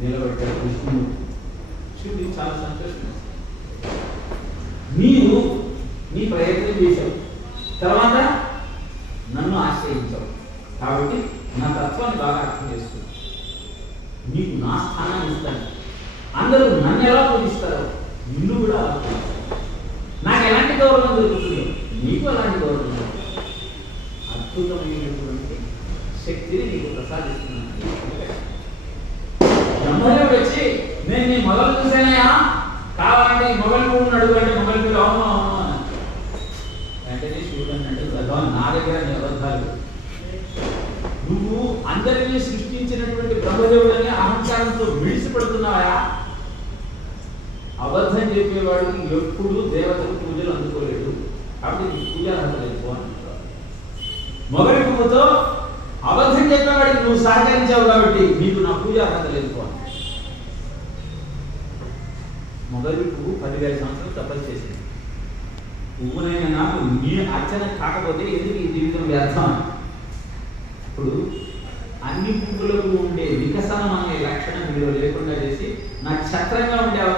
నిలబెట్టాడు విష్ణుమూర్తి శివుడి చాలా సంతోషం. నీవు నీ ప్రయత్నం చేశావు తర్వాత నన్ను ఆశ్రయించావు. కాబట్టి నా తత్వాన్ని బాగా అర్థం చేసుకో. నీకు నా స్థానాన్ని ఇస్తాను. అందరూ నన్ను ఎలా పూజిస్తారో నిన్ను కూడా నాకు ఎలాంటి గౌరవం దొరుకుతుంది నీకు అలాంటి గౌరవం దొరుకుతుంది. అద్భుతమైనటువంటి శక్తిని నీకు ప్రసాదిస్తున్నాను. నేను మొదలు చూసానయా? కావాలంటే ఈ మొగలు కూడా అడుగు అంటే మొగలు అవును అవును వెంటనే శివుడు అంటే నా దగ్గర నిబద్ధాలు నువ్వు అందరినీ సృష్టించినటువంటి బ్రహ్మదేవుడని అహంకారంతో విడిచిపెడుతున్నావా? అబద్ధం చెప్పేవాడు ఎప్పుడు దేవతలు పూజలు అందుకోలేడు. కాబట్టి నీ పూజ అర్హత లేదు అని చెప్పాడు. మొగలి పువ్వుతో అబద్ధం చెప్పేవాడికి నువ్వు సహకరించావు కాబట్టి నీకు నా పూజ అర్హత లేదు అని. మొగలి పువ్వు పదివేల సంవత్సరాలు తపస్సు చేసింది. పువ్వునైనా నాకు నీ అర్చన కాకపోతే ఎందుకు ఈ జీవితం వ్యర్థం? ఇప్పుడు అన్ని పువ్వులకు ఉండే వికసనం అనే లక్షణం మీరు లేకుండా చేసి నాకు ఛత్రంగా ఉండే